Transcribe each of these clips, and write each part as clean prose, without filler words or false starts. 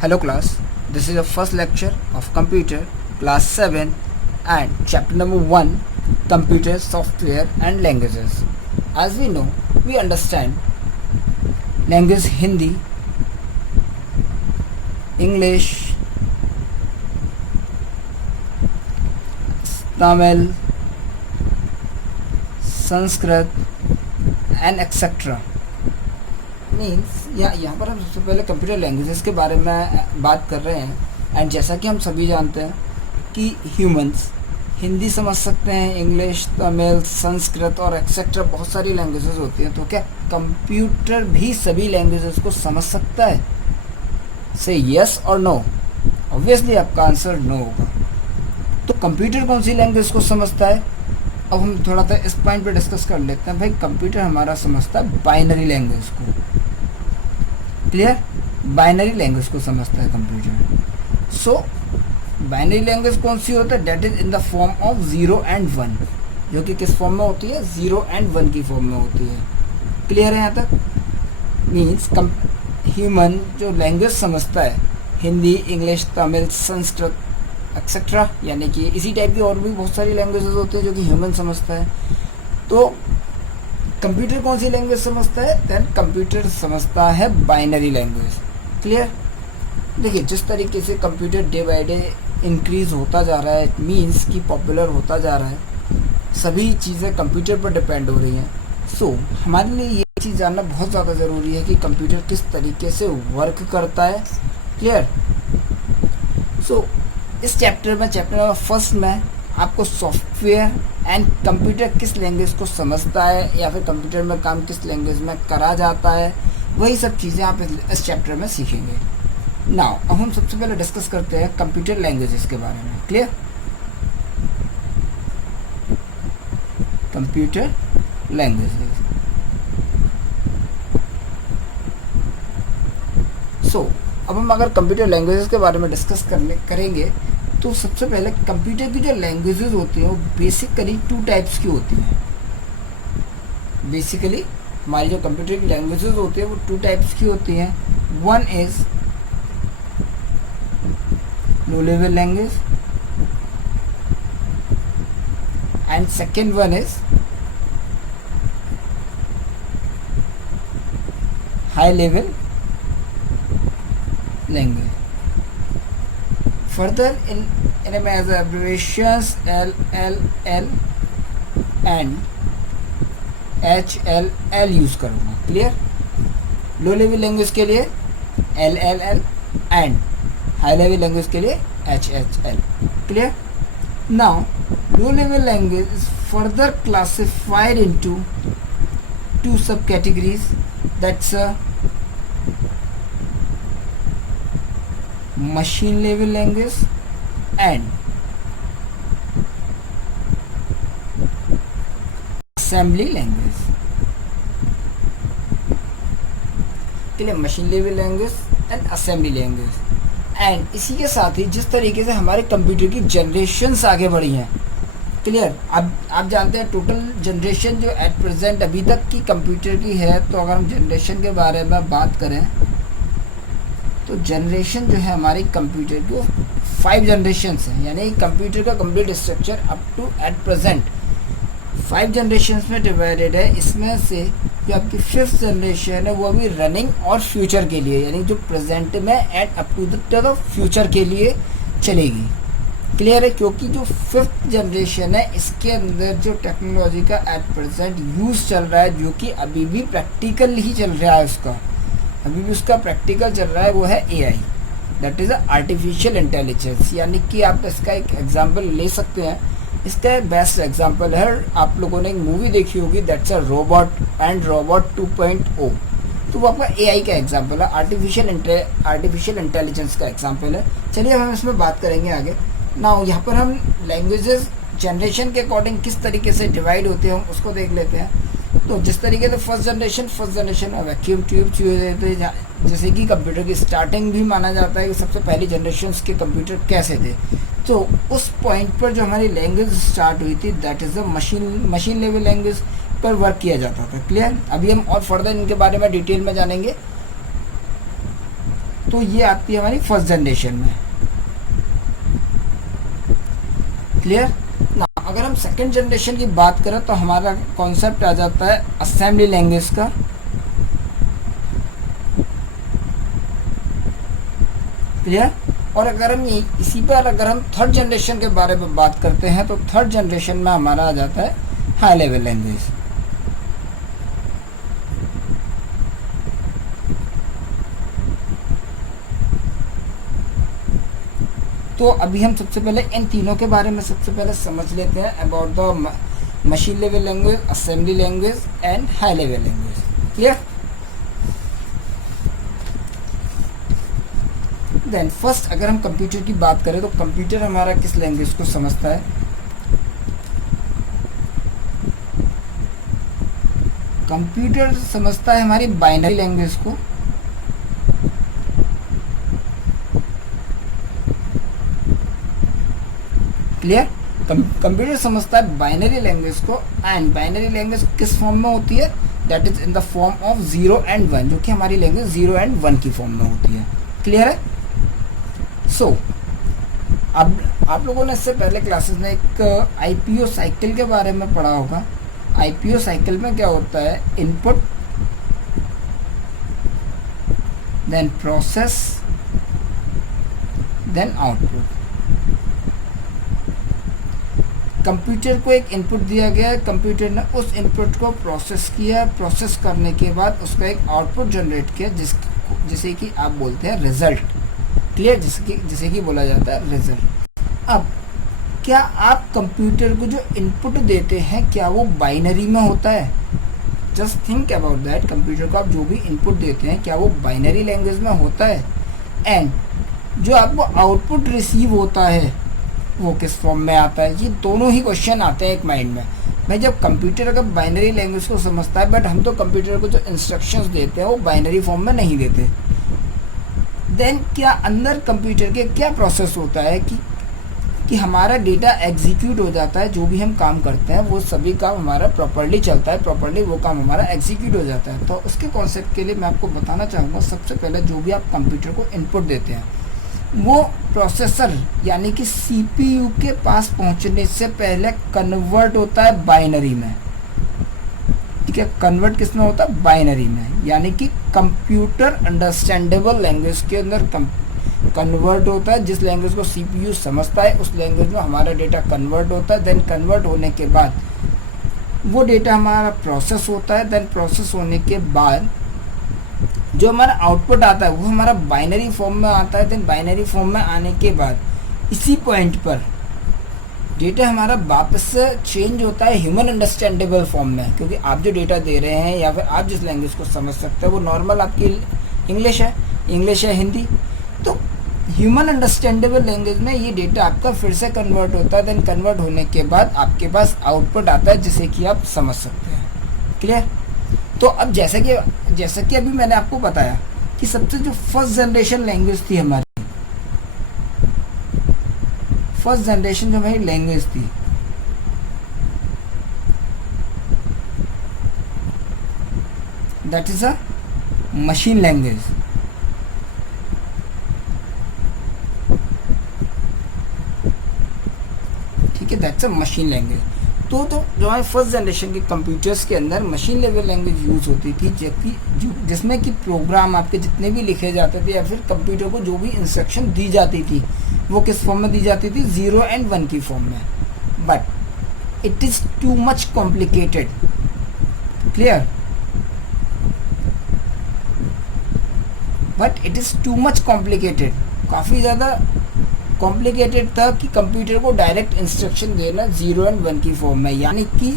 Hello class, this is the first lecture of computer class 7 and chapter number 1 computer software and languages. As we know, we understand language Hindi, English, Tamil, Sanskrit and etc. Means यहाँ पर हम सबसे पहले computer languages के बारे में बात कर रहे हैं। एंड जैसा कि हम सभी जानते हैं कि ह्यूमंस हिंदी समझ सकते हैं, इंग्लिश, तमिल, संस्कृत और एक्सेट्रा बहुत सारी लैंग्वेजेस होती हैं। तो क्या कंप्यूटर भी सभी लैंग्वेजेस को समझ सकता है? से यस और नो। ऑब्वियसली आपका आंसर नो होगा। तो कंप्यूटर कौन सी लैंग्वेज को समझता है? अब हम थोड़ा सा इस पॉइंट पे डिस्कस कर लेते हैं। भाई कंप्यूटर हमारा समझता है बाइनरी लैंग्वेज को। क्लियर? बाइनरी लैंग्वेज को समझता है कंप्यूटर। सो बाइनरी लैंग्वेज कौन सी होता है? That is in the form of 0 and 1, जो कि किस फॉर्म में होती है? 0 and 1 की फॉर्म में होती है। क्लियर है यहाँ तक? मीन्स ह्यूमन जो लैंग्वेज समझता है हिंदी, इंग्लिश, तमिल, संस्कृत एक्सेट्रा, यानी कि इसी टाइप की और भी बहुत सारी लैंग्वेजेस होती हैं जो कि ह्यूमन समझता है। तो कंप्यूटर कौन सी लैंग्वेज समझता है? देन कंप्यूटर समझता है बाइनरी लैंग्वेज। क्लियर? देखिए, जिस तरीके से computer day by day increase होता जा रहा है, मीन्स कि पॉपुलर होता जा रहा है, सभी चीज़ें कंप्यूटर पर डिपेंड हो रही हैं। सो हमारे लिए ये चीज़ जानना बहुत ज़्यादा ज़रूरी है कि कंप्यूटर किस तरीके से वर्क करता है। क्लियर? सो इस चैप्टर में, चैप्टर नंबर फर्स्ट में, आपको सॉफ्टवेयर एंड कंप्यूटर किस लैंग्वेज को समझता है या फिर कंप्यूटर में काम किस लैंग्वेज में करा जाता है, वही सब चीज़ें आप इस चैप्टर में सीखेंगे। नाउ अब हम सबसे पहले डिस्कस करते हैं कंप्यूटर लैंग्वेजेस के बारे में। क्लियर? Computer languages. सो अब हम अगर कंप्यूटर लैंग्वेजेस के बारे में डिस्कस करेंगे तो सबसे पहले कंप्यूटर की जो लैंग्वेजेस होती हैं वो बेसिकली 2 टाइप्स की होती हैं। बेसिकली हमारी जो कंप्यूटर की लैंग्वेजेस होती है वो 2 टाइप्स की होती हैं। One is low level language and second one is high level language. Further in as abbreviations LLL and HLL use करूँगा। क्लियर? लो लेवल लैंग्वेज के लिए LLL and high level language के लिए HHL। Clear? Now low level language is further classified into 2 सब categories, that's machine level language and assembly language। Clear? Machine level language and assembly language. And इसी के साथ ही जिस तरीके से हमारे कंप्यूटर की जनरेशन्स आगे बढ़ी हैं। क्लियर? अब आप जानते हैं टोटल जनरेशन जो एट प्रेजेंट अभी तक की कंप्यूटर की है, तो अगर हम जनरेशन के बारे में बात करें तो जनरेशन जो है हमारी कंप्यूटर की 5 जनरेशन्स हैं। यानी कंप्यूटर का complete structure up to at present 5 generations में डिवाइडेड है। इसमें से जो आपकी 5th जनरेशन है वो अभी रनिंग और फ्यूचर के लिए, यानी जो प्रेजेंट में and up to the future के लिए चलेगी। क्लियर है? क्योंकि जो 5th जनरेशन है इसके अंदर जो टेक्नोलॉजी का एट प्रेजेंट यूज़ चल रहा है, जो कि अभी भी प्रैक्टिकल ही चल रहा है, अभी भी उसका प्रैक्टिकल चल रहा है, वो है AI, that is artificial intelligence. यानी कि आप इसका एक एग्जांपल ले सकते हैं। इसका एक बेस्ट एग्जांपल है, आप लोगों ने एक मूवी देखी होगी, that's a robot and robot 2.0। तो वो आपका AI का एग्जांपल है, आर्टिफिशियल इंटेलिजेंस का एग्जांपल है। चलिए हम इसमें बात करेंगे आगे। नाउ यहाँ पर हम लैंग्वेजेस जनरेशन के अकॉर्डिंग किस तरीके से डिवाइड होते हैं हम उसको देख लेते हैं। तो जिस तरीके से फर्स्ट जनरेशन में वैक्यूम ट्यूब्स यूज होते थे, जैसे कि कंप्यूटर की स्टार्टिंग भी माना जाता है कि सबसे पहली जनरेशन्स के कंप्यूटर कैसे थे। तो उस पॉइंट पर जो हमारी लैंग्वेज स्टार्ट हुई थी, that is the machine level language पर वर्क किया जाता था। क्लियर? अभी हम और फर्दर इनके बारे में डिटेल में जानेंगे। तो ये आती है हमारी फर्स्ट जनरेशन में। क्लियर ना। अगर हम सेकंड जनरेशन की बात करें तो हमारा कॉन्सेप्ट आ जाता है असेंबली लैंग्वेज का। क्लियर। और अगर हम इसी पर अगर हम थर्ड जनरेशन के बारे में बात करते हैं तो थर्ड जनरेशन में हमारा आ जाता है हाई लेवल लैंग्वेज। तो अभी हम सबसे पहले इन तीनों के बारे में सबसे पहले समझ लेते हैं, about the machine level language, assembly language and high level language. Clear. Then first अगर हम कंप्यूटर की बात करें तो कंप्यूटर हमारा किस लैंग्वेज को समझता है? कंप्यूटर समझता है हमारी बाइनरी लैंग्वेज को। क्लियर। कंप्यूटर समझता है बाइनरी लैंग्वेज को, एंड बाइनरी लैंग्वेज किस फॉर्म में होती है? That is in the form of 0 and 1, जो कि हमारी लैंग्वेज 0 and 1 की फॉर्म में होती है। क्लियर है। सो अब आप लोगों ने इससे पहले क्लासेस में एक आईपीओ साइकिल के बारे में पढ़ा होगा। आईपीओ साइकिल में क्या होता है? Input, then process, then output. Computer को एक इनपुट दिया गया है, कंप्यूटर ने उस इनपुट को प्रोसेस किया, प्रोसेस करने के बाद उसका एक आउटपुट जनरेट किया जिसे कि आप बोलते हैं रिजल्ट। क्लियर। जिसे कि बोला जाता है रिजल्ट। अब क्या आप कंप्यूटर को जो इनपुट देते हैं क्या वो बाइनरी में होता है? Just think about that. Computer को आप जो भी इनपुट देते हैं क्या वो बाइनरी लैंग्वेज में होता है? एंड जो आपको आउटपुट रिसीव होता है वो किस फॉर्म में आता है? ये दोनों ही क्वेश्चन आते हैं एक माइंड में। मैं जब कंप्यूटर अगर बाइनरी लैंग्वेज को समझता है, बट हम तो कंप्यूटर को जो इंस्ट्रक्शंस देते हैं वो बाइनरी फॉर्म में नहीं देते। देन क्या अंदर कंप्यूटर के क्या प्रोसेस होता है कि हमारा डेटा एग्जीक्यूट हो जाता है, जो भी हम काम करते हैं वो सभी काम हमारा प्रॉपर्ली चलता है, प्रॉपर्ली वो काम हमारा एग्जीक्यूट हो जाता है। तो उसके कॉन्सेप्ट के लिए मैं आपको बताना चाहूँगा, सबसे पहले जो भी आप कंप्यूटर को इनपुट देते हैं वो प्रोसेसर यानी कि सीपीयू के पास पहुंचने से पहले कन्वर्ट होता है बाइनरी में। ठीक है। कन्वर्ट किस में होता है? बाइनरी में, यानी कि कंप्यूटर अंडरस्टैंडेबल लैंग्वेज के अंदर कन्वर्ट होता है। जिस लैंग्वेज को सीपीयू समझता है उस लैंग्वेज में हमारा डेटा कन्वर्ट होता है। देन कन्वर्ट होने के बाद वो डेटा हमारा प्रोसेस होता है। देन प्रोसेस होने के बाद जो हमारा आउटपुट आता है वो हमारा बाइनरी फॉर्म में आता है। देन बाइनरी फॉर्म में आने के बाद इसी पॉइंट पर डेटा हमारा वापस से चेंज होता है ह्यूमन अंडरस्टैंडेबल फॉर्म में, क्योंकि आप जो डेटा दे रहे हैं या फिर आप जिस लैंग्वेज को समझ सकते हैं वो नॉर्मल आपकी इंग्लिश है, हिंदी। तो ह्यूमन अंडरस्टैंडेबल लैंग्वेज में ये डेटा आपका फिर से कन्वर्ट होता है। देन कन्वर्ट होने के बाद आपके पास आउटपुट आता है जिसे कि आप समझ सकते हैं। क्लियर। तो अब जैसे कि अभी मैंने आपको बताया कि सबसे जो फर्स्ट जनरेशन लैंग्वेज थी हमारी, फर्स्ट जनरेशन जो हमारी लैंग्वेज थी that is a machine language. ठीक है, दैट्स अ मशीन लैंग्वेज। तो जो हमारे फर्स्ट जनरेशन के कंप्यूटर्स के अंदर मशीन लेवल लैंग्वेज यूज़ होती थी, जबकि जिसमें कि प्रोग्राम आपके जितने भी लिखे जाते थे या फिर कंप्यूटर को जो भी इंस्ट्रक्शन दी जाती थी वो किस फॉर्म में दी जाती थी? 0 and 1 की फॉर्म में। But it is too much complicated. Clear. But it is too much complicated, काफ़ी ज़्यादा कॉम्प्लिकेटेड था कि कंप्यूटर को डायरेक्ट इंस्ट्रक्शन देना 0 and 1 की फॉर्म में, यानी कि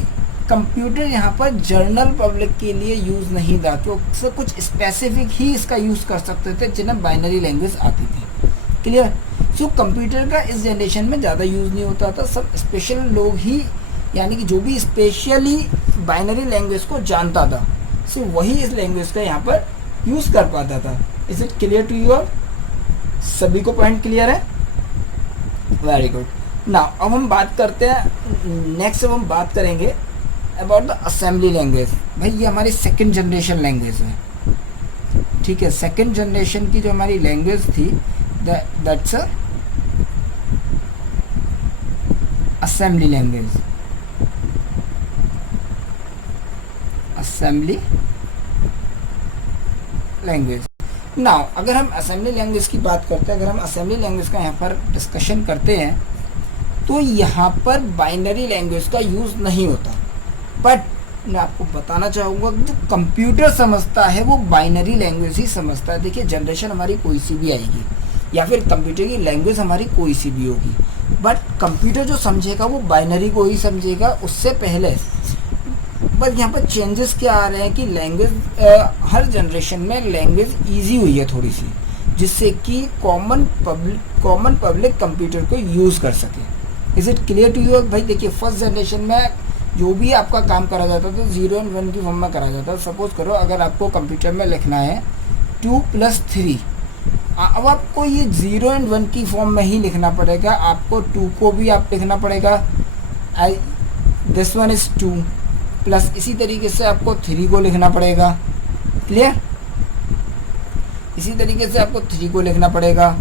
कंप्यूटर यहाँ पर जनरल पब्लिक के लिए यूज़ नहीं था, तो कुछ स्पेसिफिक ही इसका यूज़ कर सकते थे जिन्हें बाइनरी लैंग्वेज आती थी। क्लियर। सो कंप्यूटर का इस जनरेशन में ज़्यादा यूज़ नहीं होता था, सब स्पेशल लोग ही, यानी कि जो भी स्पेशली बाइनरी लैंग्वेज को जानता था सो वही इस लैंग्वेज का यहाँ पर यूज़ कर पाता था। Is it clear to you all? सभी को पॉइंट क्लियर है? Very good. नाउ अब हम बात करते हैं, नेक्स्ट अब हम बात करेंगे अबाउट द असेंबली लैंग्वेज। भाई ये हमारी सेकंड जनरेशन लैंग्वेज है। ठीक है, सेकंड जनरेशन की जो हमारी लैंग्वेज थी that's assembly language, assembly language. Now अगर हम असेंबली लैंग्वेज की बात करते हैं, अगर हम असेंबली लैंग्वेज का यहाँ पर डिस्कशन करते हैं तो यहाँ पर बाइनरी लैंग्वेज का यूज़ नहीं होता, बट मैं आपको बताना चाहूँगा कि जो कंप्यूटर समझता है वो बाइनरी लैंग्वेज ही समझता है। देखिए जनरेशन हमारी कोई सी भी आएगी या फिर कंप्यूटर की लैंग्वेज हमारी कोई सी भी होगी, बट कंप्यूटर जो समझेगा वो बाइनरी को ही समझेगा उससे पहले। बट यहाँ पर चेंजेस क्या आ रहे हैं कि लैंग्वेज हर जनरेशन में लैंग्वेज ईजी हुई है थोड़ी सी, जिससे कि कॉमन पब्लिक कंप्यूटर को यूज़ कर सके। Is it clear to you? भाई देखिए फर्स्ट जनरेशन में जो भी आपका काम करा जाता था 0 और 1 की फॉर्म में करा जाता था। सपोज करो अगर आपको कंप्यूटर में लिखना है 2 + 3, अब आपको ये 0 और 1 की फॉर्म में ही लिखना पड़ेगा। आपको 2 को भी आप लिखना पड़ेगा, दिस वन इज़ 2, प्लस इसी तरीके से आपको 3 को लिखना पड़ेगा। क्लियर? इसी तरीके से आपको 3 को लिखना पड़ेगा।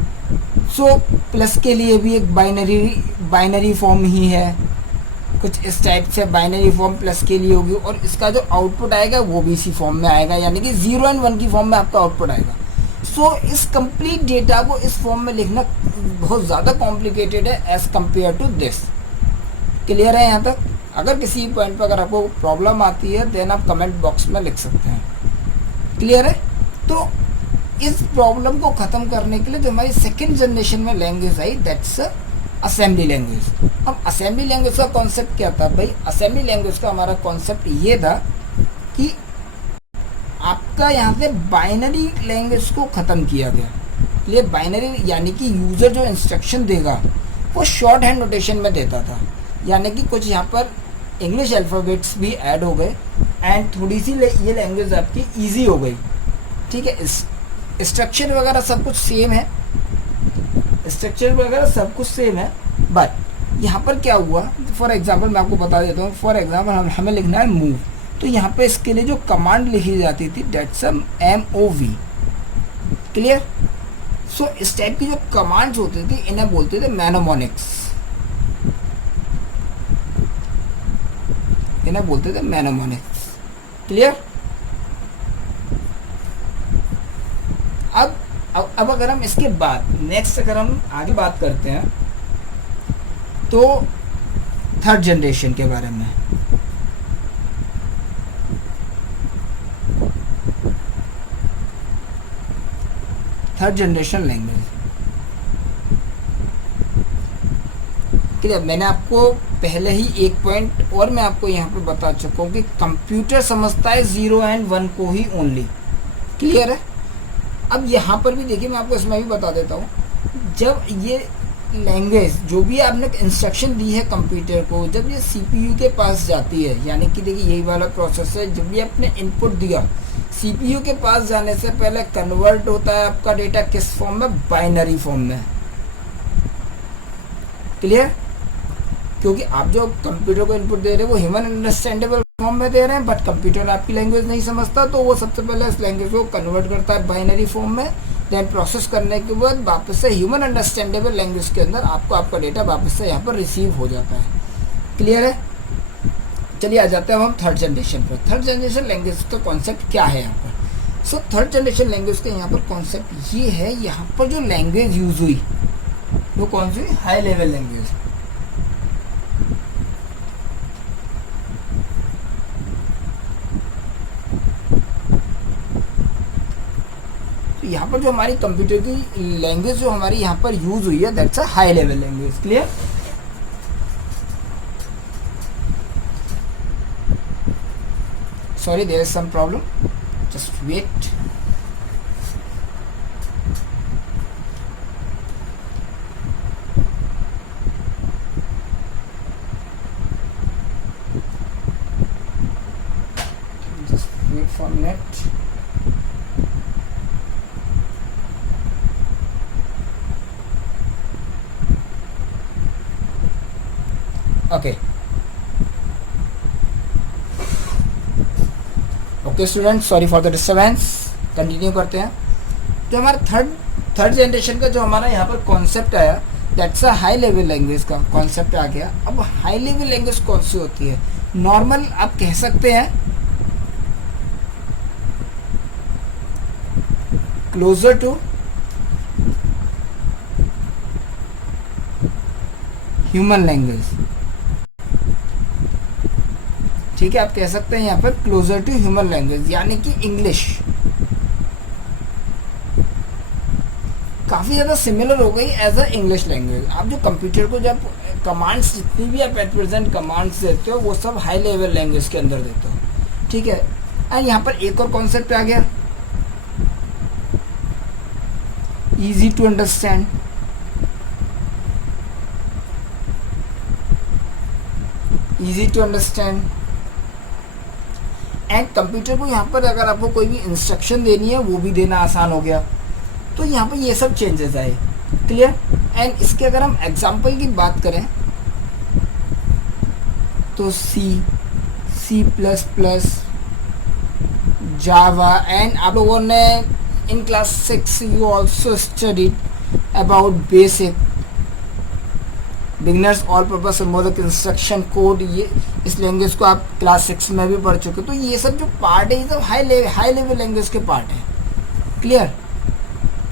सो प्लस के लिए भी एक बाइनरी फॉर्म ही है, कुछ इस टाइप से बाइनरी फॉर्म प्लस के लिए होगी, और इसका जो आउटपुट आएगा वो भी इसी फॉर्म में आएगा, यानी कि 0 और 1 की फॉर्म में आपका आउटपुट आएगा। सो इस कंप्लीट डेटा को इस फॉर्म में लिखना बहुत ज़्यादा कॉम्प्लिकेटेड है as compare to this. Clear है यहाँ तक? अगर किसी पॉइंट पर अगर आपको प्रॉब्लम आती है देन आप कमेंट बॉक्स में लिख सकते हैं। क्लियर है? तो इस प्रॉब्लम को ख़त्म करने के लिए जो हमारी सेकेंड जनरेशन में language I that's assembly language. अब असेंबली लैंग्वेज का कॉन्सेप्ट क्या था भाई? असेंबली लैंग्वेज का हमारा कॉन्सेप्ट ये था कि आपका यहाँ से बाइनरी लैंग्वेज को ख़त्म किया गया। ये बाइनरी यानी कि यूज़र जो इंस्ट्रक्शन देगा वो शॉर्ट हैंड नोटेशन में देता था, यानी कि कुछ यहाँ पर इंग्लिश अल्फ़ाबेट्स भी ऐड हो गए एंड थोड़ी सी ये लैंग्वेज आपकी ईजी हो गई। ठीक है, स्ट्रक्चर वगैरह सब कुछ सेम है, स्ट्रक्चर वगैरह सब कुछ सेम है, बट यहाँ पर क्या हुआ, फॉर एग्जांपल मैं आपको बता देता हूँ। फॉर एग्जांपल हमें लिखना है मूव, तो यहाँ पे इसके लिए जो कमांड लिखी जाती थी डेट्स MOV। क्लियर? सो इस टाइप की जो कमांड्स होती थी इन्हें बोलते थे मैनोमोनिक्स, इन्हें बोलते थे मैनोमोनिक्स। क्लियर? अब अगर हम इसके बाद नेक्स्ट अगर हम आगे बात करते हैं तो थर्ड जनरेशन के बारे में। Third generation language. क्लियर? मैंने आपको पहले ही एक पॉइंट और मैं आपको यहाँ पे बता चुका हूँ कि कंप्यूटर समझता है 0 और 1 को ही ओनली। क्लियर है? अब यहाँ पर भी देखिए मैं आपको इसमें भी बता देता हूँ, जब ये लैंग्वेज जो भी आपने इंस्ट्रक्शन दी है कंप्यूटर को, जब ये CPU के पास जाती है, यानी कि देखिए यही वाला प्रोसेस है, जब भी आपने इनपुट दिया CPU के पास जाने से पहले कन्वर्ट होता है आपका डेटा किस फॉर्म में? बाइनरी फॉर्म में। क्लियर? क्योंकि आप जो कंप्यूटर को इनपुट दे रहे हैं वो ह्यूमन अंडरस्टैंडेबल फॉर्म में दे रहे हैं, बट कंप्यूटर आपकी लैंग्वेज नहीं समझता, तो वो सबसे पहले इस लैंग्वेज को कन्वर्ट करता है बाइनरी फॉर्म में, देन प्रोसेस करने के बाद वापस से ह्यूमन अंडरस्टैंडेबल लैंग्वेज के अंदर आपको आपका डेटा वापस से यहाँ पर रिसीव हो जाता है। क्लियर है? चलिए आ जाते हैं हम थर्ड जनरेशन पर। थर्ड जनरेशन लैंग्वेज का कॉन्सेप्ट क्या है यहाँ पर? सो थर्ड जनरेशन लैंग्वेज का यहाँ पर कॉन्सेप्ट ये है, यहाँ पर जो लैंग्वेज यूज हुई वो कौन सी? High level language. यहाँ पर जो हमारी कंप्यूटर की लैंग्वेज जो हमारी यहाँ पर यूज हुई है that's a high level language. Clear? Sorry there is some problem, just wait. Just wait for minute. Okay. Okay students, sorry for the disturbance. Continue करते हैं। तो हमारा थर्ड जनरेशन का जो हमारा यहाँ पर कॉन्सेप्ट आया, that's a high level language का कॉन्सेप्ट आ गया। अब हाई लेवल लैंग्वेज कौन सी होती है? नॉर्मल आप कह सकते हैं क्लोजर टू ह्यूमन लैंग्वेज, ठीक है, आप कह सकते हैं यहाँ पर क्लोजर टू ह्यूमन लैंग्वेज, यानी कि इंग्लिश काफ़ी ज़्यादा सिमिलर हो गई एज अ इंग्लिश लैंग्वेज। आप जो कंप्यूटर को जब कमांड्स, जितनी भी आप एट प्रेजेंट कमांड्स देते हो, वो सब हाई लेवल लैंग्वेज के अंदर देते हो, ठीक है। एंड यहाँ पर एक और कॉन्सेप्ट आ गया, easy to understand. Easy to understand and computer को यहाँ पर अगर आपको कोई भी इंस्ट्रक्शन देनी है वो भी देना आसान हो गया। तो यहाँ पर ये सब चेंजेस आए, क्लियर। एंड इसके अगर हम एग्जांपल की बात करें तो C plus plus, Java, and आप लोगों ने in class 6 you also studied about basic beginners all purpose symbolic instruction code. ये इस लैंग्वेज को आप क्लास 6 में भी पढ़ चुके। तो ये सब जो पार्ट है ये सब हाई लेवल लैंग्वेज के पार्ट है, क्लियर।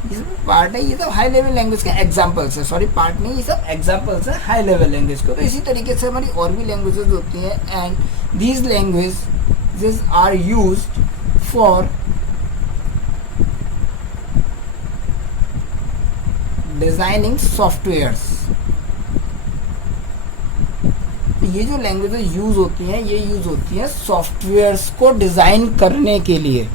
ये सब पार्ट है, ये सब हाई लेवल लैंग्वेज के एग्जाम्पल्स है, सॉरी पार्ट नहीं, ये सब एग्जाम्पल्स है हाई लेवल लैंग्वेज को। तो इसी तरीके से हमारी और भी लैंग्वेजेस होती हैं and these languages are used for designing softwares. ये जो लैंग्वेजेस यूज होती हैं ये यूज होती हैं सॉफ्टवेयर्स को डिजाइन करने के लिए,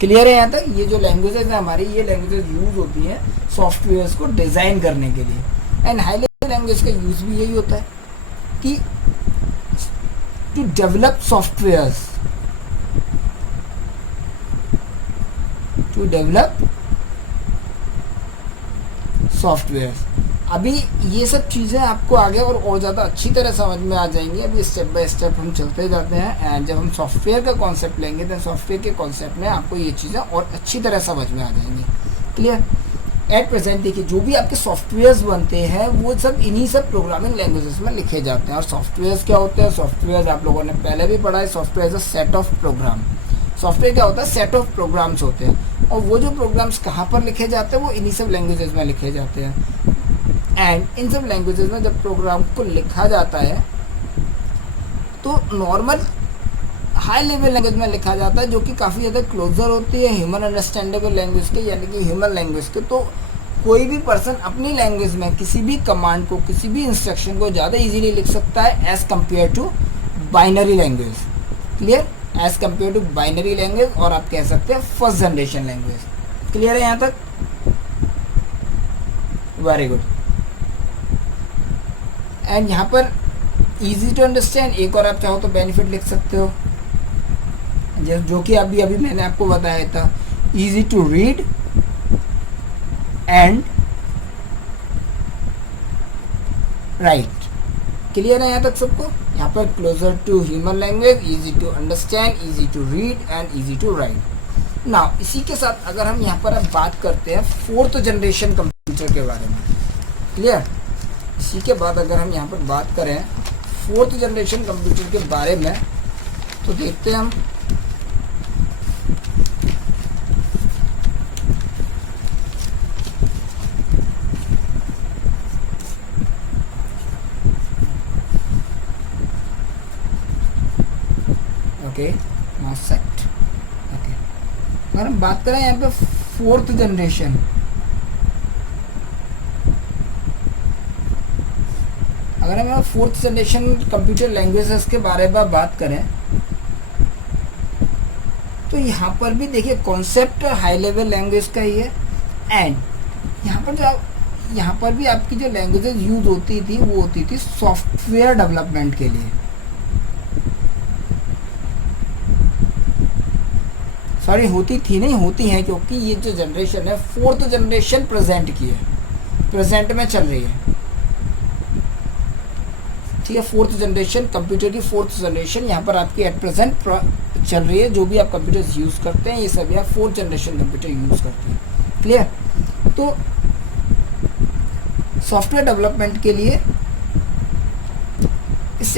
क्लियर है यहाँ तक। ये जो लैंग्वेजेस है हमारी, ये लैंग्वेजेस यूज होती हैं सॉफ्टवेयर्स को डिजाइन करने के लिए। एंड हाई लेवल लैंग्वेज का यूज भी यही होता है कि to develop softwares, to develop softwares. अभी ये सब चीज़ें आपको आगे और ज़्यादा अच्छी तरह समझ में आ जाएंगी। अभी स्टेप बाय स्टेप हम चलते जाते हैं एंड जब हम सॉफ्टवेयर का कॉन्सेप्ट लेंगे तो सॉफ्टवेयर के कॉन्सेप्ट में आपको ये चीज़ें और अच्छी तरह समझ में आ जाएंगी, क्लियर। एट प्रेजेंट देखिए जो भी आपके सॉफ्टवेयर्स बनते हैं वो सब इन्हीं सब प्रोग्रामिंग लैंग्वेजेस में लिखे जाते हैं। और सॉफ्टवेयर्स क्या होते हैं? सॉफ्टवेयर्स आप लोगों ने पहले भी पढ़ा है, software is a set of program. Software क्या होता है? सेट ऑफ प्रोग्राम्स होते हैं और वो जो प्रोग्राम्स कहाँ पर लिखे जाते हैं वो इन्हीं सब लैंग्वेजेस में लिखे जाते हैं। एंड इन सब लैंग्वेजेस में जब प्रोग्राम को लिखा जाता है तो नॉर्मल हाई लेवल लैंग्वेज में लिखा जाता है जो कि काफ़ी ज़्यादा क्लोजर होती है ह्यूमन अंडरस्टैंडेबल लैंग्वेज के, यानी कि ह्यूमन लैंग्वेज के। तो कोई भी पर्सन अपनी लैंग्वेज में किसी भी कमांड को, किसी भी इंस्ट्रक्शन को ज़्यादा इजीली लिख सकता है as compare to binary language, clear, as compare to binary language. और आप कह सकते हैं फर्स्ट जनरेशन लैंग्वेज, क्लियर है यहाँ तक? Very good. एंड यहाँ पर इजी टू अंडरस्टैंड एक और आप चाहो तो बेनिफिट लिख सकते हो, जो कि अभी मैंने आपको बताया था, easy to read and write, clear है यहाँ तक सबको? यहाँ पर closer to human language, easy to understand, easy to read and easy to write. Now इसी के साथ अगर हम यहाँ पर अब बात करते हैं फोर्थ जनरेशन कंप्यूटर के बारे में, क्लियर। इसी के बाद अगर हम यहाँ पर बात करें फोर्थ जनरेशन कंप्यूटर के बारे में तो देखते हैं हम ओके सेट। ओके अगर हम बात करें यहाँ पे फोर्थ जनरेशन, अगर हम फोर्थ जनरेशन कंप्यूटर लैंग्वेजेस के बारे में बात करें तो यहाँ पर भी देखिए कॉन्सेप्ट हाई लेवल लैंग्वेज का ही है। एंड यहाँ पर भी आपकी जो लैंग्वेजेस यूज होती थी वो होती थी सॉफ्टवेयर डेवलपमेंट के लिए, सॉरी होती थी नहीं, होती हैं, क्योंकि ये जो जनरेशन है फोर्थ जनरेशन प्रेजेंट की है, प्रेजेंट में चल रही है, ठीक है, फोर्थ जनरेशन, कंप्यूटर की फोर्थ जनरेशन यहाँ पर आपकी एट प्रेजेंट चल रही है। जो भी आप कंप्यूटर्स यूज़ करते हैं ये सभी आप फोर्थ जनरेशन कंप्यूटर यूज़ करते हैं। क्लियर। तो सॉफ्टवेयर डेवलपमेंट के लिए इस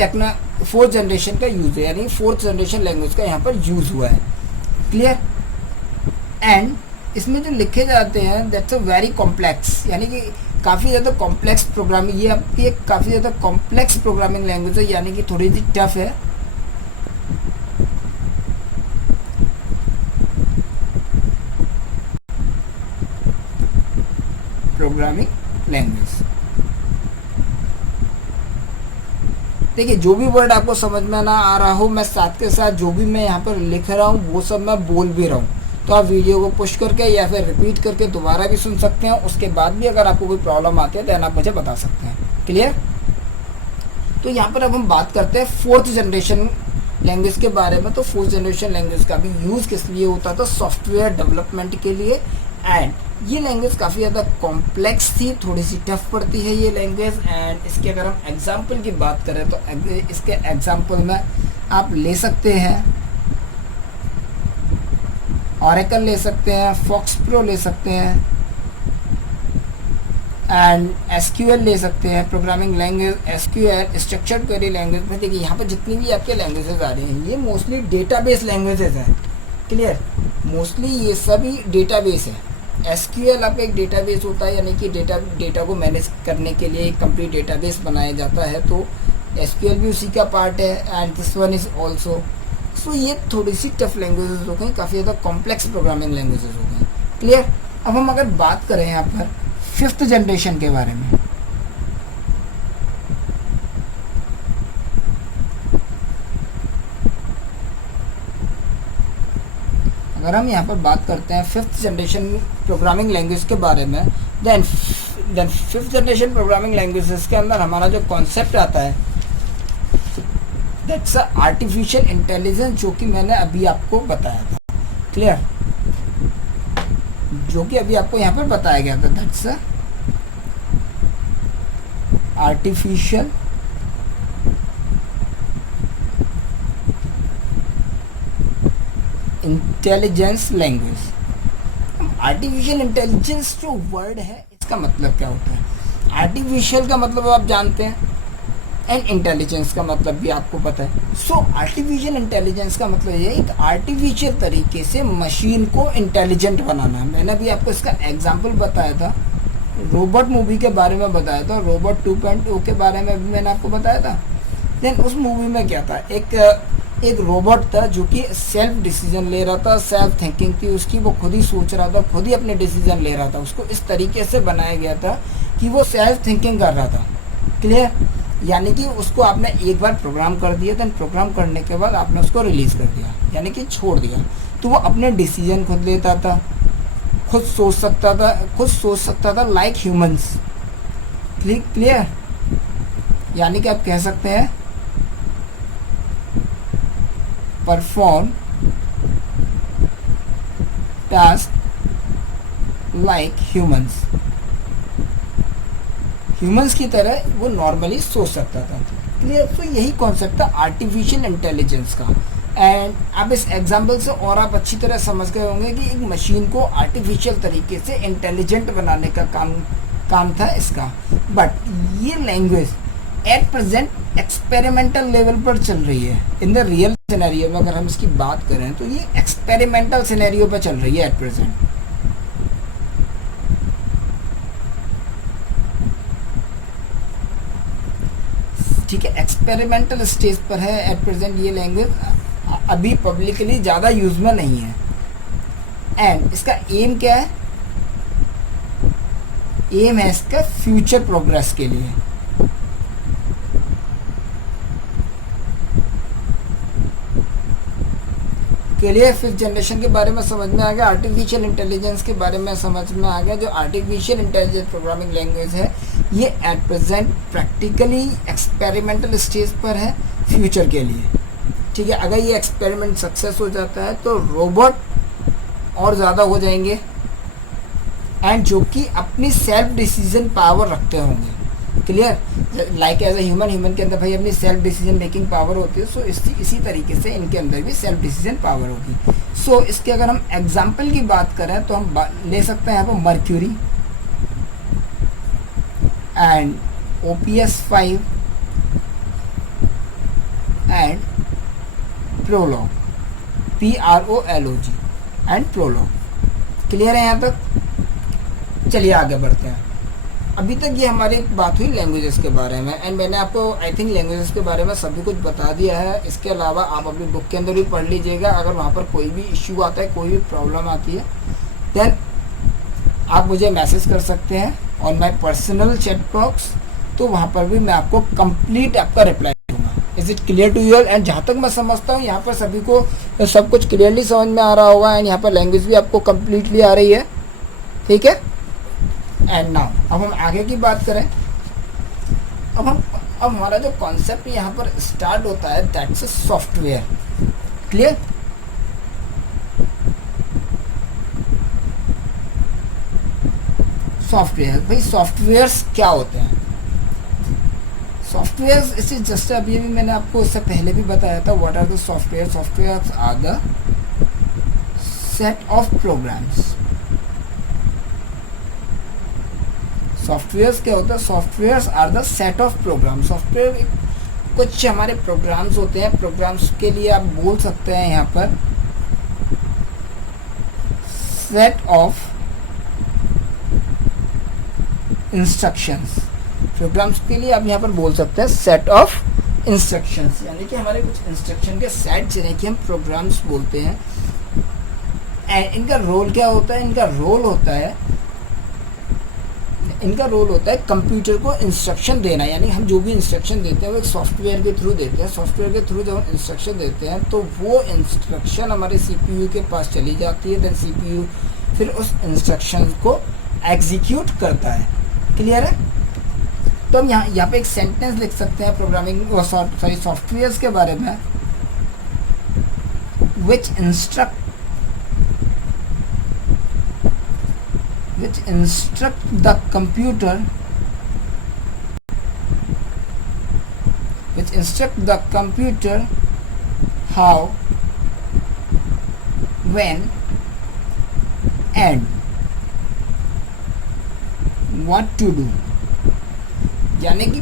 फोर्थ जनरेशन का यूज़ है, यानी फोर्थ जनरेशन लैंग्वेज का यहाँ पर यूज़ हुआ है। क्लियर। एंड इसमें जो लिखे जाते हैं दैट्स अ वेरी कॉम्प्लेक्स, यानी कि काफ़ी ज़्यादा कॉम्प्लेक्स प्रोग्रामिंग, ये आपकी एक काफ़ी ज़्यादा कॉम्प्लेक्स प्रोग्रामिंग लैंग्वेज है, यानी कि थोड़ी सी टफ है। Programming language. देखिए, जो भी वर्ड आपको समझ में ना आ रहा हो, मैं साथ के साथ जो भी मैं यहाँ पर लिख रहा हूँ वो सब मैं बोल भी रहा हूँ, तो आप वीडियो को पुश करके या फिर रिपीट करके दोबारा भी सुन सकते हैं। उसके बाद भी अगर आपको कोई प्रॉब्लम आती है तो आप मुझे बता सकते हैं। क्लियर। तो यहाँ पर अब हम बात करते हैं फोर्थ जनरेशन लैंग्वेज के बारे में। तो फोर्थ जनरेशन लैंग्वेज का भी यूज़ किस लिए होता था? सॉफ्टवेयर डेवलपमेंट के लिए। एंड ये लैंग्वेज काफ़ी ज़्यादा कॉम्प्लेक्स थी, थोड़ी सी टफ पड़ती है ये लैंग्वेज। एंड इसके अगर हम एग्जाम्पल की बात करें तो इसके एग्जाम्पल में आप ले सकते हैं ऑरेकल ले सकते हैं, फॉक्स प्रो ले सकते हैं, एंड एसक्यूएल ले सकते हैं, programming language SQL, structured query language में। देखिए यहाँ पर जितनी भी आपके लैंग्वेजेस आ रही हैं ये मोस्टली डेटाबेस लैंग्वेजेस हैं। क्लियर। मोस्टली ये सभी डेटाबेस है। एसक्यूएल आपका एक डेटाबेस होता है, यानी कि डेटा को मैनेज करने के लिए एक कंप्लीट डेटाबेस बनाया जाता है, तो एसक्यूएल भी उसी का पार्ट है। And this one is also. So ये थोड़ी सी टफ लैंग्वेजेस हो गई, काफ़ी ज़्यादा कॉम्प्लेक्स प्रोग्रामिंग लैंग्वेजेस हो गई। क्लियर। अब हम अगर बात करें यहाँ पर फिफ्थ जनरेशन के बारे में, अगर हम यहाँ पर बात करते हैं फिफ्थ जनरेशन प्रोग्रामिंग लैंग्वेज के बारे में, then fifth generation programming languages के अंदर हमारा जो कॉन्सेप्ट आता है दैट्स आर्टिफिशियल इंटेलिजेंस, जो कि मैंने अभी आपको बताया था। क्लियर। जो कि अभी आपको यहाँ पर बताया गया था, that's artificial intelligence language. Artificial intelligence जो वर्ड है इसका मतलब क्या होता है? आर्टिफिशियल का मतलब आप जानते हैं, एंड इंटेलिजेंस का मतलब भी आपको पता है। सो आर्टिफिशियल इंटेलिजेंस का मतलब ये एक आर्टिफिशियल तरीके से मशीन को इंटेलिजेंट बनाना। मैंने भी आपको इसका एग्जांपल बताया था, रोबोट मूवी के बारे में बताया था, रोबोट 2.0 के बारे में भी मैंने आपको बताया था। देन उस मूवी में क्या था, एक रोबोट था जो कि सेल्फ डिसीजन ले रहा था, सेल्फ थिंकिंग थी उसकी, वो खुद ही सोच रहा था, खुद ही अपने डिसीजन ले रहा था। उसको इस तरीके से बनाया गया था कि वो सेल्फ थिंकिंग कर रहा था। क्लियर। यानी कि उसको आपने एक बार प्रोग्राम कर दिया, देन प्रोग्राम करने के बाद आपने उसको रिलीज़ कर दिया, यानी कि छोड़ दिया, तो वो अपने डिसीजन खुद लेता था, खुद सोच सकता था लाइक ह्यूमंस। क्लियर। यानी कि आप कह सकते हैं perform task like humans, humans की तरह वो नॉर्मली सोच सकता था। क्लियर। तो यही कॉन्सेप्ट था आर्टिफिशियल इंटेलिजेंस का। एंड अब इस एग्जाम्पल से और आप अच्छी तरह समझ गए होंगे कि एक मशीन को आर्टिफिशियल तरीके से इंटेलिजेंट बनाने का काम था इसका। बट ये language at present experimental level पर चल रही है। इन द रियल सिनेरियो में अगर हम इसकी बात करें तो ये एक्सपेरिमेंटल सिनेरियो पर चल रही है एट प्रेजेंट। ठीक है, एक्सपेरिमेंटल स्टेज पर है एट प्रेजेंट ये लैंग्वेज, अभी पब्लिकली ज़्यादा यूज में नहीं है। एंड इसका एम क्या है? एम है इसका फ्यूचर प्रोग्रेस के लिए। लिए फिफ्थ जनरेशन के बारे में समझ में आ गया, आर्टिफिशियल इंटेलिजेंस के बारे में समझ में आ गया। जो आर्टिफिशियल इंटेलिजेंस प्रोग्रामिंग लैंग्वेज है ये at present practically experimental stage पर है फ्यूचर के लिए। ठीक है, अगर ये एक्सपेरिमेंट सक्सेस हो जाता है तो रोबोट और ज़्यादा हो जाएंगे एंड जो कि अपनी सेल्फ डिसीजन पावर रखते होंगे। Clear. Like as a human के अंदर भाई अपनी सेल्फ डिसीजन मेकिंग पावर होती है, सो इसी तरीके से इनके अंदर भी सेल्फ डिसीजन पावर होगी। सो इसके अगर हम एग्जाम्पल की बात करें तो हम ले सकते हैं यहाँ पर Mercury and OPS5 and Prolog, PROLOG and Prolog. Clear है यहाँ तक? चलिए आगे बढ़ते हैं। अभी तक ये हमारी बात हुई लैंग्वेजेस के बारे में, एंड मैंने आपको आई थिंक लैंग्वेजेस के बारे में सभी कुछ बता दिया है। इसके अलावा आप अपनी बुक के अंदर भी पढ़ लीजिएगा। अगर वहाँ पर कोई भी इश्यू आता है, कोई भी प्रॉब्लम आती है, देन आप मुझे मैसेज कर सकते हैं on my personal chat box, तो वहाँ पर भी मैं आपको कंप्लीट आपका रिप्लाई दूंगा। Is it clear to you all? And जहाँ तक मैं समझता हूँ यहाँ पर सभी को सब कुछ क्लियरली समझ में आ रहा होगा, एंड यहाँ पर लैंग्वेज भी आपको कम्प्लीटली आ रही है, ठीक है। एंड नाउ अब हम आगे की बात करें। अब हमारा जो कॉन्सेप्ट यहाँ पर स्टार्ट होता है, that's a software. Clear? Software, भाई सॉफ्टवेयर्स क्या होते हैं? सॉफ्टवेयर्स इस जस्ट अभी भी मैंने आपको इससे पहले भी बताया था। What are the software? Softwares are the set of programs. Softwares क्या होता है? Softwares are the set of program. Software कुछ हमारे प्रोग्राम्स होते हैं। प्रोग्राम्स के लिए आप बोल सकते हैं यहाँ पर सेट ऑफ इंस्ट्रक्शंस। प्रोग्राम्स के लिए आप यहाँ पर बोल सकते हैं सेट ऑफ इंस्ट्रक्शंस, यानी कि हमारे कुछ इंस्ट्रक्शन के सेट जिन्हें कि हम प्रोग्राम्स बोलते हैं। एंड इनका रोल क्या होता है? इनका रोल होता है कंप्यूटर को इंस्ट्रक्शन देना। यानी हम जो भी इंस्ट्रक्शन देते हैं वो एक सॉफ्टवेयर के थ्रू देते हैं। सॉफ्टवेयर के थ्रू जब हम इंस्ट्रक्शन देते हैं तो वो इंस्ट्रक्शन हमारे CPU के पास चली जाती है। देन CPU फिर उस इंस्ट्रक्शन को एग्जीक्यूट करता है। क्लियर है? तो हम यहाँ पे एक सेंटेंस लिख सकते हैं प्रोग्रामिंग सॉफ्टवेयर्स के बारे में, which instruct the computer how, when and what to do। यानी कि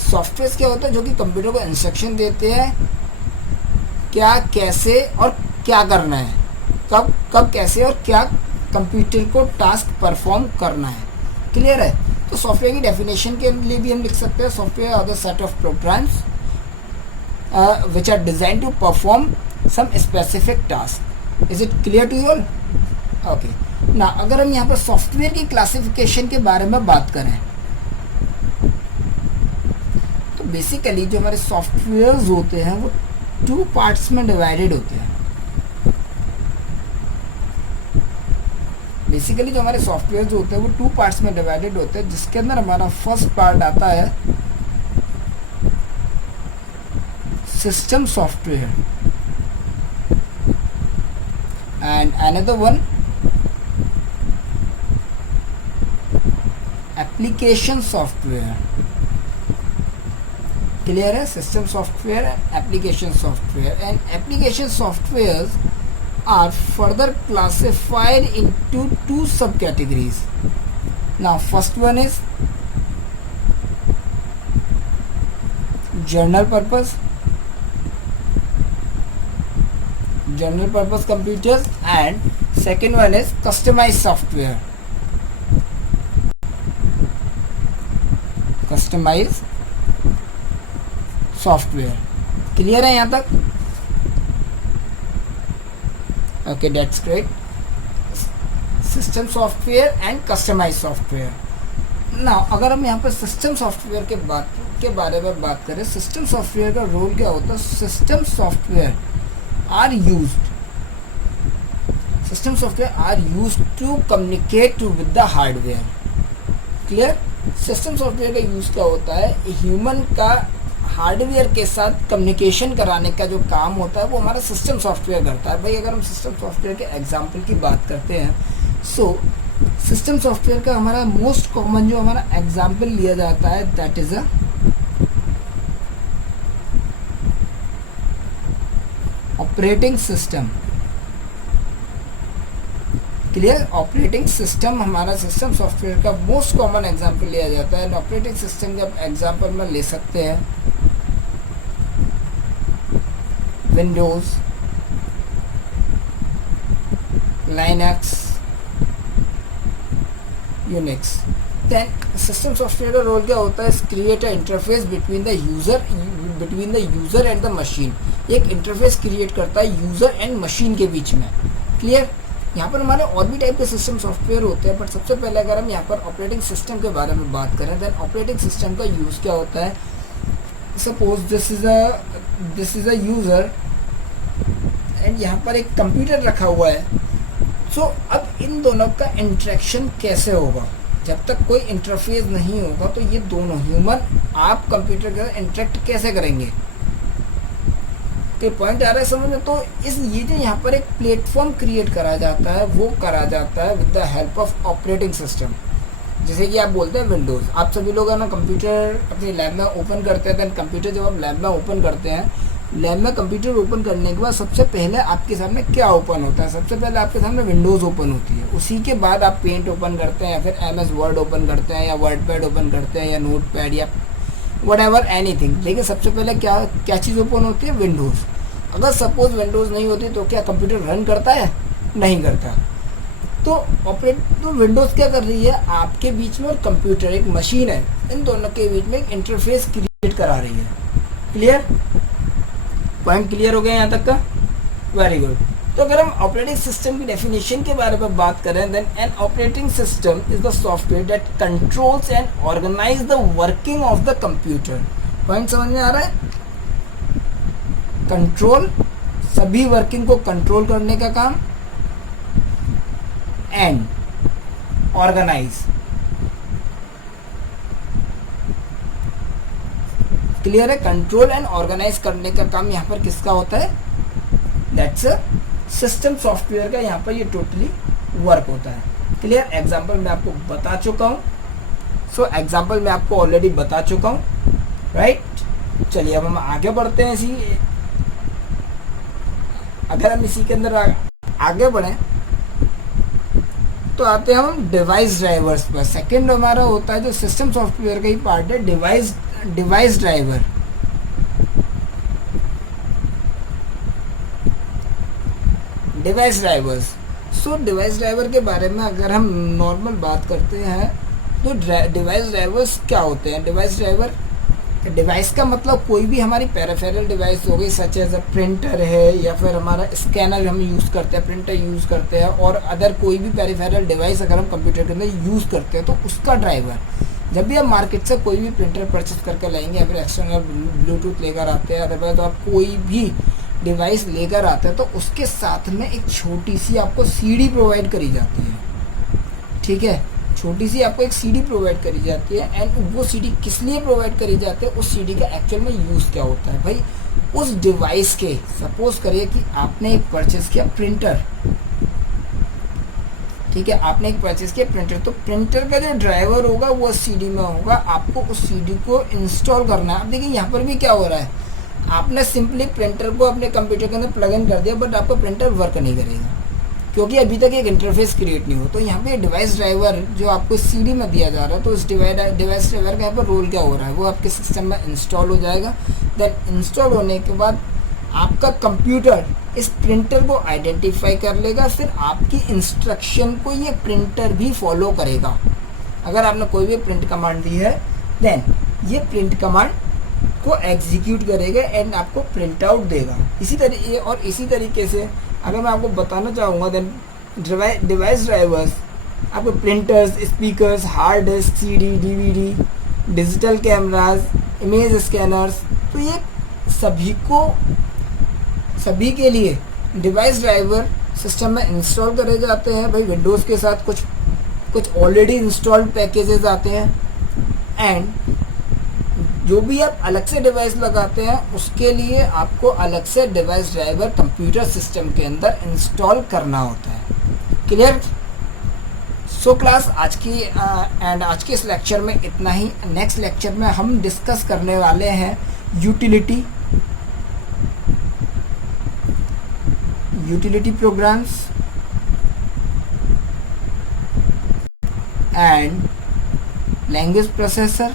सॉफ्टवेयर क्या होता है? जो कि कंप्यूटर को इंस्ट्रक्शन देते हैं क्या, कैसे और क्या करना है, कब कैसे और क्या कंप्यूटर को टास्क परफॉर्म करना है। क्लियर है? तो सॉफ्टवेयर की डेफिनेशन के लिए भी हम लिख सकते हैं software are the set of programs which are designed to perform some specific task। Is it clear to you all? Okay. ना अगर हम यहाँ पर सॉफ्टवेयर की क्लासिफिकेशन के बारे में बात करें तो बेसिकली जो हमारे सॉफ्टवेयर्स होते हैं वो 2 पार्ट्स में डिवाइडेड होते हैं। बेसिकली जो हमारे सॉफ्टवेयर्स होते हैं वो 2 पार्ट्स में डिवाइडेड होते हैं, जिसके अंदर हमारा फर्स्ट पार्ट आता है system software and another one application software. Clear है? System software, application software. And application software are further classified into 2 subcategories. Now first one is general purpose computers, and second one is customized software, clear है यहाँ तक? Okay, that's great. System software and customize software. ना अगर हम यहाँ पर system software के बारे में बात करें, सिस्टम सॉफ्टवेयर का रोल क्या होता है? System software are used to communicate with the hardware. Clear? System software का यूज़ क्या होता है? ह्यूमन का हार्डवेयर के साथ कम्युनिकेशन कराने का जो काम होता है वो हमारा सिस्टम सॉफ्टवेयर करता है। भाई अगर हम सिस्टम सॉफ्टवेयर के एग्जांपल की बात करते हैं, सो सिस्टम सॉफ्टवेयर का हमारा मोस्ट कॉमन जो हमारा एग्जाम्पल लिया जाता है that is a operating system. Clear? Operating system हमारा सिस्टम सॉफ्टवेयर का मोस्ट कॉमन एग्जांपल लिया जाता है। ऑपरेटिंग सिस्टम का एग्जांपल में ले सकते हैं Windows, Linux, Unix. Then system software का रोल क्या होता है? Create a interface between the user and the machine. एक इंटरफेस क्रिएट करता है यूजर एंड मशीन के बीच में। क्लियर? यहाँ पर हमारे और भी टाइप के सिस्टम सॉफ्टवेयर होते हैं, बट सबसे पहले अगर हम यहाँ पर ऑपरेटिंग सिस्टम के बारे में बात करें, देन ऑपरेटिंग सिस्टम का यूज़ क्या होता है? Suppose this is a user and यहाँ पर एक कंप्यूटर रखा हुआ है। सो अब इन दोनों का इंटरेक्शन कैसे होगा? जब तक कोई इंटरफेस नहीं होगा तो ये दोनों ह्यूमन आप कंप्यूटर के साथ इंटरेक्ट कैसे करेंगे? पॉइंट आ रहा है समझ में? तो ये जो यहाँ पर एक प्लेटफॉर्म क्रिएट करा जाता है वो करा जाता है with the help of operating system. जैसे कि आप बोलते हैं विंडोज़, आप सभी लोग है ना कंप्यूटर अपनी लैब में ओपन करते हैं। देन कंप्यूटर जब आप लैब में ओपन करते हैं, लैब में कंप्यूटर ओपन करने के बाद सबसे पहले आपके सामने क्या ओपन होता है? सबसे पहले आपके सामने विंडोज़ ओपन होती है। उसी के बाद आप पेंट ओपन करते हैं या फिर MS वर्ड ओपन करते हैं या वर्ड पैड ओपन करते हैं या नोट पैड या वट एनीथिंग। लेकिन सबसे पहले क्या चीज़ ओपन होती है? विंडोज़। अगर सपोज विंडोज़ नहीं होती तो क्या कंप्यूटर रन करता है? नहीं करता। तो विंडोज़ क्या कर रही है? आपके बीच में और कंप्यूटर एक मशीन है, इन दोनों के बीच में एक इंटरफेस क्रिएट करा रही है। क्लियर? पॉइंट क्लियर हो गया यहाँ तक का? Very good. तो अगर हम ऑपरेटिंग सिस्टम की डेफिनेशन के बारे में बात करें, then an operating system is the software that controls and organize the working of the computer. Point समझ में आ रहा है? कंट्रोल, सभी वर्किंग को कंट्रोल करने का काम, एंड ऑर्गेनाइज। क्लियर है? कंट्रोल एंड ऑर्गेनाइज करने का काम यहाँ पर किसका होता है? दैट्स अ सिस्टम सॉफ्टवेयर का यहाँ पर ये टोटली वर्क होता है। क्लियर? एग्जाम्पल मैं आपको बता चुका हूँ। एग्जाम्पल मैं आपको ऑलरेडी बता चुका हूँ, राइट? चलिए अब हम आगे बढ़ते हैं। अगर हम इसी के अंदर आगे बढ़ें तो आते हैं हम डिवाइस ड्राइवर्स पर। सेकंड हमारा होता है जो सिस्टम सॉफ्टवेयर का ही पार्ट है, device driver. Device drivers. Device driver के बारे में अगर हम नॉर्मल बात करते हैं तो डिवाइस ड्राइवर्स क्या होते हैं? डिवाइस का मतलब कोई भी हमारी पेरिफेरल डिवाइस हो गई, सच एज अ प्रिंटर है या फिर हमारा स्कैनर हम यूज़ करते हैं, प्रिंटर यूज़ करते हैं, और अदर कोई भी पेरिफेरल डिवाइस अगर हम कंप्यूटर के अंदर यूज़ करते हैं तो उसका ड्राइवर। जब भी आप मार्केट से कोई भी प्रिंटर परचेस करके लाएंगे या फिर एक्सटर्नल ब्लूटूथ लेकर आते हैं, अदरवाइज आप कोई भी डिवाइस लेकर आते हैं तो उसके साथ में एक छोटी सी आपको CD प्रोवाइड करी जाती है। ठीक है? छोटी सी आपको एक CD प्रोवाइड करी जाती है। एंड वो CD किस लिए प्रोवाइड करी जाती है? उस CD का एक्चुअल में यूज़ क्या होता है भाई? उस डिवाइस के, सपोज करिए कि आपने एक परचेस किया प्रिंटर, ठीक है? आपने एक परचेस किया प्रिंटर, तो प्रिंटर का जो ड्राइवर होगा वो CD में होगा। आपको उस CD को इंस्टॉल करना है। अब देखिए यहाँ पर भी क्या हो रहा है, आपने सिंपली प्रिंटर को अपने कंप्यूटर के अंदर प्लग इन कर दिया, बट आपका प्रिंटर वर्क नहीं करेगा क्योंकि अभी तक एक इंटरफेस क्रिएट नहीं हो। तो यहाँ पे डिवाइस ड्राइवर जो आपको CD में दिया जा रहा है, तो उस डिवाइस ड्राइवर का यहाँ पर रोल क्या हो रहा है? वो आपके सिस्टम में इंस्टॉल हो जाएगा। देन इंस्टॉल होने के बाद आपका कंप्यूटर इस प्रिंटर को आइडेंटिफाई कर लेगा, फिर आपकी इंस्ट्रक्शन को ये प्रिंटर भी फॉलो करेगा। अगर आपने कोई भी प्रिंट कमांड दी है, देन ये प्रिंट कमांड को एग्जीक्यूट करेगा एंड आपको प्रिंट आउट देगा। इसी तरीके से अगर मैं आपको बताना चाहूँगा, देन डिवाइस ड्राइवर्स आपको printers, speakers, hard disk, CD, DVD, digital cameras, image scanners, तो ये सभी के लिए डिवाइस ड्राइवर सिस्टम में इंस्टॉल करे जाते हैं। भाई विंडोज़ के साथ कुछ ऑलरेडी इंस्टॉल्ड पैकेजेस आते हैं, एंड जो भी आप अलग से डिवाइस लगाते हैं उसके लिए आपको अलग से डिवाइस ड्राइवर कंप्यूटर सिस्टम के अंदर इंस्टॉल करना होता है। क्लियर? सो क्लास आज की आज के इस लेक्चर में इतना ही। नेक्स्ट लेक्चर में हम डिस्कस करने वाले हैं utility programs and language processor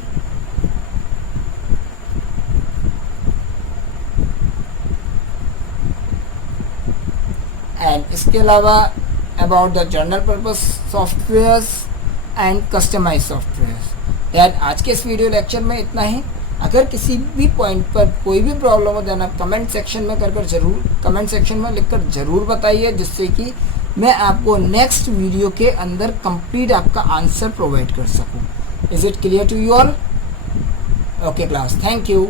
and इसके अलावा about the general purpose softwares and customize softwares. That आज के इस वीडियो लेक्चर में इतना ही। अगर किसी भी पॉइंट पर कोई भी प्रॉब्लम हो देना कमेंट सेक्शन में कमेंट सेक्शन में लिखकर ज़रूर बताइए, जिससे कि मैं आपको नेक्स्ट वीडियो के अंदर कंप्लीट आपका आंसर प्रोवाइड कर सकूं। Is it clear to you all? Okay class, thank you.